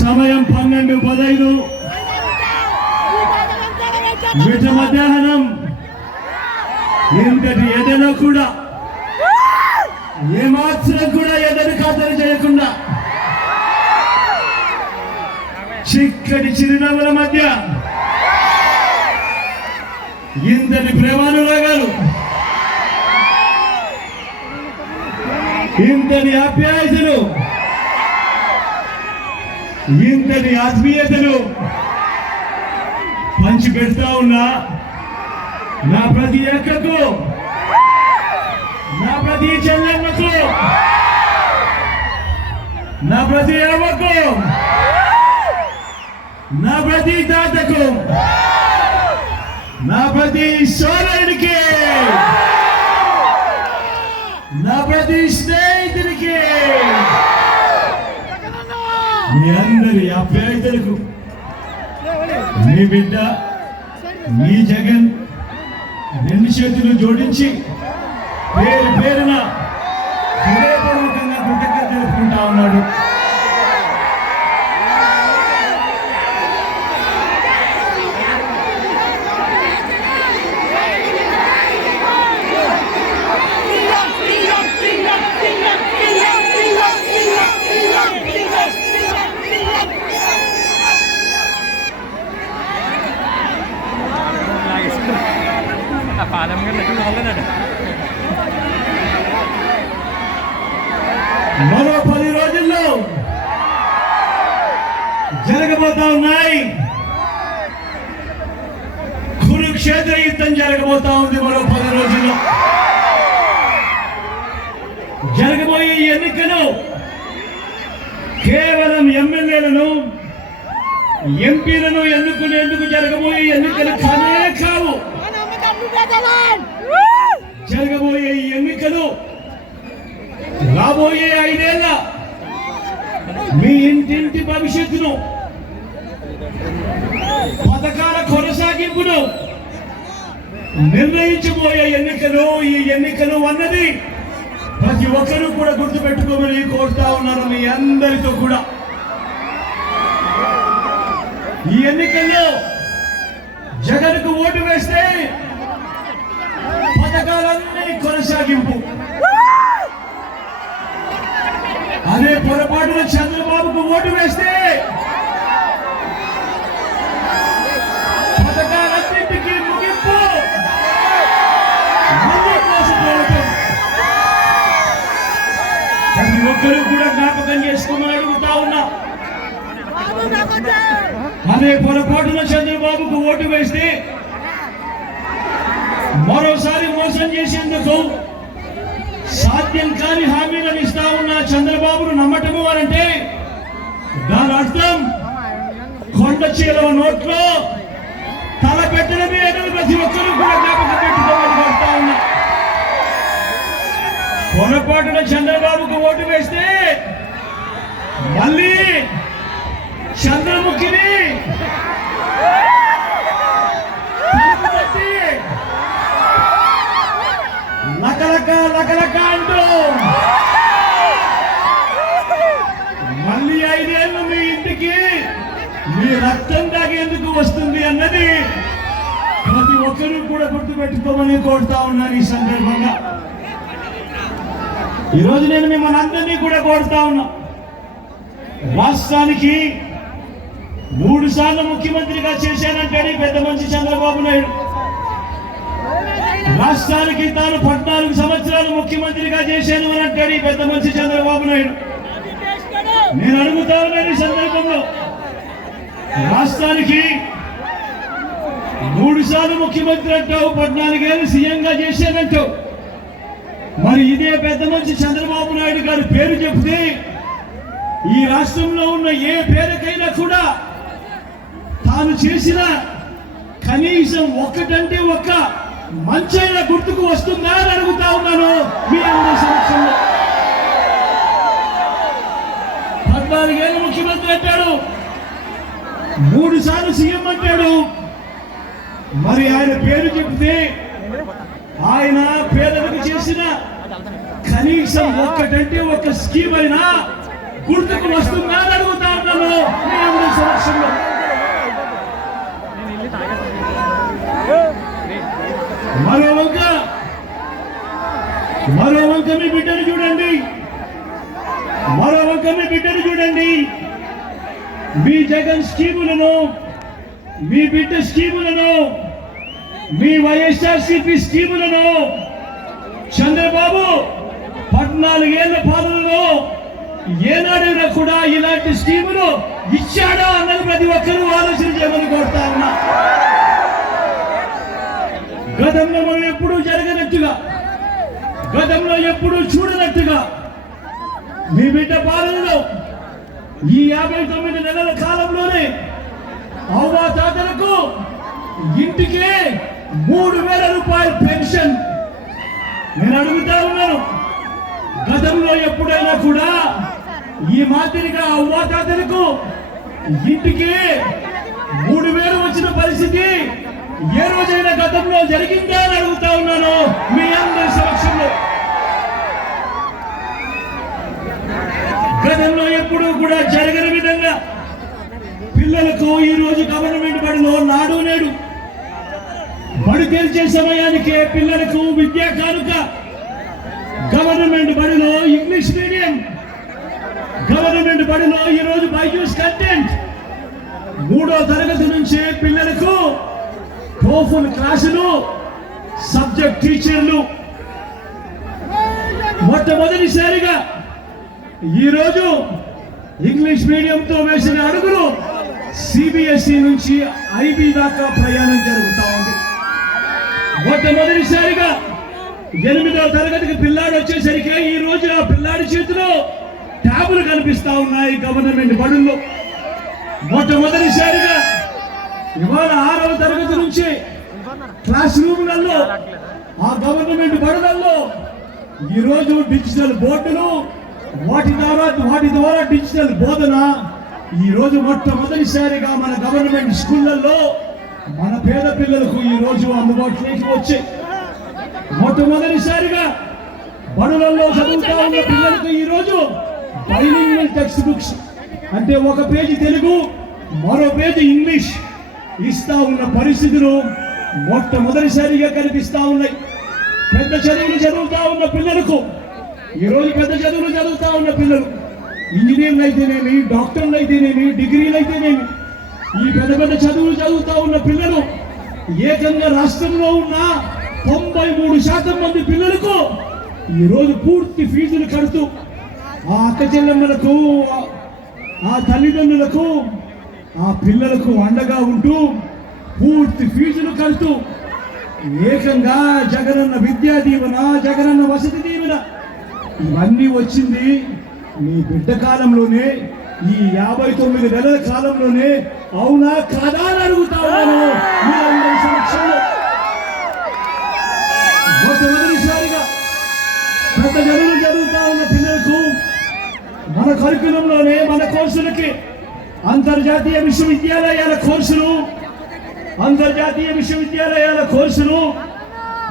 సమయం 12:15 మిట్ట మధ్యాహ్నం. ఇంతటి ఏదైనా కూడా ఏమాత్రం కూడా ఎదరు ఖాతరు చేయకుండా చిక్కటి చిరునవ్వుల మధ్య ఇంతటి ప్రేమానురాగాలు, ఇంతటి ఆప్యాయతలు, ఇంతటి ఆత్మీయతలు పంచిపెడతా ఉన్నా నా ప్రతి అక్కకు, నా ప్రతి చెల్లెమ్మకు, నా ప్రతి అవ్వకు, నా ప్రతి తాతకు, నా ప్రతి సోదరుడికి, నా ప్రతి స్నేహితుడికి, మీ అందరి ఆప్యాయతలకు మీ బిడ్డ మీ జగన్ 2 చేతులు జోడించి పేరు పేరున హృదయపూర్వకంగా కృతజ్ఞత తెలుపుకుంటా ఉన్నాడు. మరో 10 రోజుల్లో జరగబోతా ఉన్నాయి. కురుక్షేత్ర యుద్ధం జరగబోతా ఉంది. మరో 10 రోజుల్లో జరగబోయే ఎన్నికలు కేవలం ఎమ్మెల్యేలను ఎంపీలను ఎన్నుకునేందుకు జరగబోయే ఎన్నికలు కానే కావు. జరగబోయే ఎన్నికలు రాబోయే 5 ఏళ్ల మీ ఇంటింటి భవిష్యత్తును, పథకాల కొనసాగింపును నిర్ణయించబోయే ఎన్నికలు. ఈ ఎన్నికలు అన్నది ప్రతి ఒక్కరూ కూడా గుర్తుపెట్టుకోమని కోరుతా ఉన్నారు మీ అందరితో కూడా. ఈ ఎన్నికల్లో జగన్కు ఓటు వేస్తే పథకాలన్నీ కొనసాగింపు, అదే పొరపాటున చంద్రబాబుకు ఓటు వేస్తే పథకాలన్నింటికీ ముగింపు, మళ్ళీ మోసపోవటం. అదే పొరపాటున చంద్రబాబుకు ఓటు వేస్తే మరోసారి మోసం చేసేందుకు సాధ్యం కాని హామీలను ఇస్తా ఉన్న చంద్రబాబును నమ్మటము అనంటే దాని అర్థం కొండ చీలవ నోట్లో తల పెట్టడమే అని ప్రతి ఒక్కరూ కూడా జ్ఞాపకం పెట్టుకోవాలని కోరుతా ఉన్నా. పొరపాటున చంద్రబాబుకు ఓటు వేస్తే మళ్ళీ చంద్రముఖిని లకలక అంటూ మళ్ళీ 5 ఏళ్ళు మీ ఇంటికి మీ రక్తం తాగేందుకు వస్తుంది అన్నది ప్రతి ఒక్కరూ కూడా గుర్తుపెట్టుకోమని కోరుతా ఉన్నాను. ఈ సందర్భంగా ఈరోజు నేను మిమ్మల్ని అందరినీ కూడా కోరుతా ఉన్నా, రాష్ట్రానికి 3 సార్లు ముఖ్యమంత్రిగా చేశానంటాడు పెద్ద మనిషి చంద్రబాబు నాయుడు. రాష్ట్రానికి తాను 14 సంవత్సరాలు ముఖ్యమంత్రిగా చేశాను అని అంటాడు పెద్ద మనిషి చంద్రబాబు నాయుడు. నేను అడుగుతా ఉన్నాను ఈ సందర్భంలో, రాష్ట్రానికి 3 సార్లు ముఖ్యమంత్రి అంటావు, 14 ఏళ్ళు సీఎంగా చేశానంటావు. మరి ఇదే పెద్ద మనిషి చంద్రబాబు నాయుడు గారి పేరు చెప్తే ఈ రాష్ట్రంలో ఉన్న ఏ పేరుకైనా కూడా తాను చేసిన కనీసం ఒక్కటంటే ఒక్క మంచైన గుర్తుకు వస్తుందా అని అడుగుతా ఉన్నాను మీ అందరి సమక్షంలో. 14 ఏళ్ళు ముఖ్యమంత్రి అంటాడు, 3 సార్లు సీఎం అంటాడు. మరి ఆయన పేరు చెప్తే ఆయన పేదలకు చేసిన కనీసం ఒక్కటంటే ఒక్క స్కీమ్ అయినా గుర్తుకు వస్తుందా అని అడుగుతా ఉన్నాను మీ అందరి సమక్షంలో. మరో వంక మీ బిడ్డను చూడండి, మీ జగన్ స్కీములను, మీ బిడ్డ స్కీములను, మీ వైఎస్ఆర్సీపీ స్కీములను చంద్రబాబు 14 ఏళ్ల పాలనలో ఏనాడైనా కూడా ఇలాంటి స్కీములు ఇచ్చాడా అన్నది ప్రతి ఒక్కరూ ఆలోచన చేయమని కోరుతా ఉన్నా. గతంలో మనం ఎప్పుడూ జరగనట్టుగా, గతంలో ఎప్పుడూ చూడనట్టుగా మీ బిడ్డ పాలనలో ఈ 59 నెలల కాలంలోనే అవ్వాతాతలకు ఇంటికి 3,000 రూపాయల పెన్షన్. నేను అడుగుతా ఉన్నాను, గతంలో ఎప్పుడైనా కూడా ఈ మాదిరిగా అవ్వాతాతలకు ఇంటికి 3,000 వచ్చిన పరిస్థితి ఏ రోజైనా గతంలో జరిగిందా అని అడుగుతా ఉన్నాను మీ అందరి సమక్షంలో. గతంలో ఎప్పుడూ కూడా జరగని విధంగా పిల్లలకు ఈ రోజు గవర్నమెంట్ బడిలో నాడు నేడు బడి తెరిచే సమయానికే పిల్లలకు విద్యా కానుక గవర్నమెంట్ బడిలో ఇంగ్లీష్ మీడియం, గవర్నమెంట్ బడిలో ఈ రోజు బైజూస్ కంటెంట్ 3వ తరగతి నుంచే పిల్లలకు టోఫుల్ క్లాసులు, సబ్జెక్ట్ టీచర్లు. మొట్టమొదటిసారిగా ఈరోజు ఇంగ్లీష్ మీడియంతో వేసిన అడుగులు సిబిఎస్ఈ నుంచి ఐబీ దాకా ప్రయాణం జరుగుతా ఉంది. మొట్టమొదటిసారిగా 8వ తరగతికి పిల్లాడు వచ్చేసరికి ఈ రోజు ఆ పిల్లాడి చేతిలో ట్యాబులు కనిపిస్తా ఉన్నాయి గవర్నమెంట్ బడుల్లో. మొట్టమొదటిసారిగా ఇవాళ 6వ తరగతి నుంచి క్లాస్ రూమ్లలో ఆ గవర్నమెంట్ బడులలో ఈరోజు డిజిటల్ బోర్డులు, వాటి ద్వారా డిజిటల్ బోధన ఈ రోజు మొట్టమొదటిసారిగా మన గవర్నమెంట్ స్కూళ్లలో మన పేద పిల్లలకు ఈ రోజు అందుబాటులోకి వచ్చి మొట్టమొదటిసారిగా బడులలో చదువుతా ఉన్న పిల్లలకు ఈ రోజు బైలింగ్వల్ టెక్స్ట్ బుక్స్ అంటే ఒక పేజీ తెలుగు, మరో పేజీ ఇంగ్లీష్ ఇస్తా ఉన్న పరిస్థితులు మొట్టమొదటిసారిగా కనిపిస్తా ఉన్నాయి. పెద్ద చదువులు చదువుతా ఉన్న పిల్లలకు ఈరోజు పెద్ద చదువులు చదువుతా ఉన్న పిల్లలు ఇంజనీర్లు అయితేనేమి, డాక్టర్లు అయితేనేమి, డిగ్రీలు అయితేనేమి, ఈ పెద్ద పెద్ద చదువులు చదువుతా ఉన్న పిల్లలు ఏకంగా రాష్ట్రంలో ఉన్న 93% మంది పిల్లలకు ఈరోజు పూర్తి ఫీజులు కడుతూ ఆ అక్క చెల్లెమ్మలకు, ఆ తల్లిదండ్రులకు ఆ పిల్లలకు అండగా ఉంటూ పూర్తి ఫీజులు కడుతూ ఏకంగా జగనన్న విద్యా దీవెన, జగనన్న వసతి దీవెన ఇవన్నీ వచ్చింది మీ బిడ్డ కాలంలోనే, ఈ 59 నెలల కాలంలోనే. అవునా కాదా అని అడుగుతా ఉన్నాను మీ అందరి సమక్షంలో. మొట్టమొదటిసారిగా పెద్ద చదువులు చదువుతా ఉన్న పిల్లలకు మన కరికులంలోనే, మన కోర్సులకి అంతర్జాతీయ విశ్వవిద్యాలయాల కోర్సులు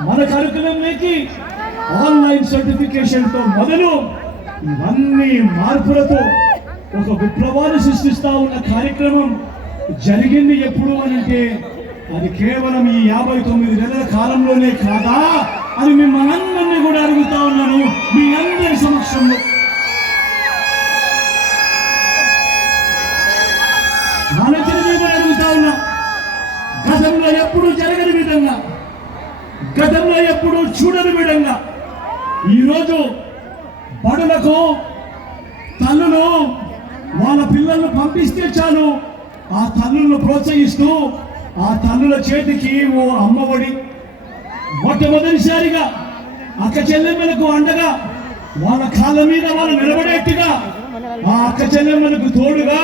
మన కరికులంలోకి ఆన్లైన్ సర్టిఫికేషన్తో మొదలు ఇవన్నీ మార్పులతో ఒక విప్లవాన్ని సృష్టిస్తా ఉన్న కార్యక్రమం జరిగింది ఎప్పుడు అనంటే అది కేవలం ఈ 59 నెలల కాలంలోనే కాదా అని మిమ్మల్ని అందరినీ కూడా అడుగుతా ఉన్నాను మీ అందరి సమక్షంలో. అడుగుతా ఉన్నా, గతంలో ఎప్పుడు జరగని విధంగా, గతంలో ఎప్పుడు చూడని విధంగా ఈరోజు బడులకు తల్లులు వాళ్ళ పిల్లలను పంపిస్తే చాలు ఆ తల్లులను ప్రోత్సహిస్తూ ఆ తల్లుల చేతికి ఓ అమ్మఒడి, మొట్టమొదటిసారిగా అక్క చెల్లెమ్మలకు అండగా వాళ్ళ కాళ్ళ మీద వాళ్ళు నిలబడేట్టుగా ఆ అక్క చెల్లెమ్మలకు తోడుగా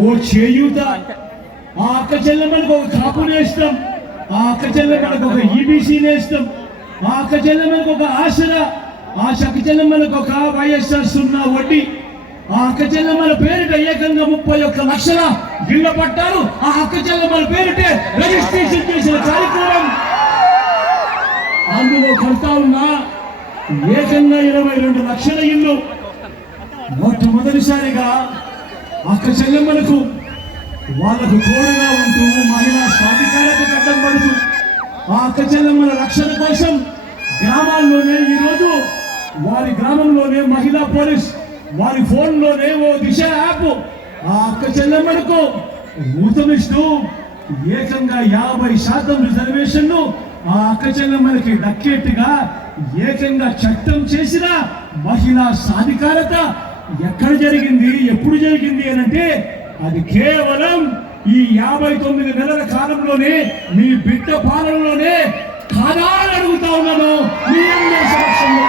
ఓ చేయూత, ఆ అక్క చెల్లెమ్మలకు ఒక కాపు నేస్తం, ఆ అక్క చెల్లెమ్మలకు ఒక ఈబీసీ నేస్తం, ఆ అక్క చెల్లెమ్మలకు ఒక ఆసరా, ఆ అక్క చెల్లెమ్మలకు ఒక వైఎస్ఆర్ 0 వడ్డీ, ఆ అక్క చెల్లెమ్మల పేరిట ఏకంగా 31 లక్షల ఇళ్ల పట్టాలు ఆ అక్క చెల్లెమ్మల పేరిటే రిజిస్ట్రేషన్ చేసిన కార్యక్రమం. అందులో కడతా ఉన్నా ఏకంగా 22 లక్షల ఇల్లు. మొట్టమొదటిసారిగా అక్క చెల్లెమ్మలకు వాళ్ళకు తోడుగా ఉంటూ మహిళా సాధికారత చట్టం పడుతూ ఆ అక్క చెల్లెమ్మల రక్షణ కోసం గ్రామాల్లోనే ఈరోజు వారి గ్రామంలోనే మహిళా పోలీస్, వారి ఫోన్లోనే ఓ దిశ యాప్ ఆ అక్క చెల్లెమ్మలకు ఊతమిస్తూ ఏకంగా 50% రిజర్వేషన్ను ఆ అక్క చెల్లెమ్మలకి దక్కేట్టుగా ఏకంగా చట్టం చేసిన మహిళా సాధికారత ఎక్కడ జరిగింది, ఎప్పుడు జరిగింది అనంటే అది కేవలం ఈ 59 నెలల కాలంలోనే, మీ బిడ్డ పాలనలోనే కాదా అని అడుగుతా ఉన్నాను మీ అందరి సమక్షంలో.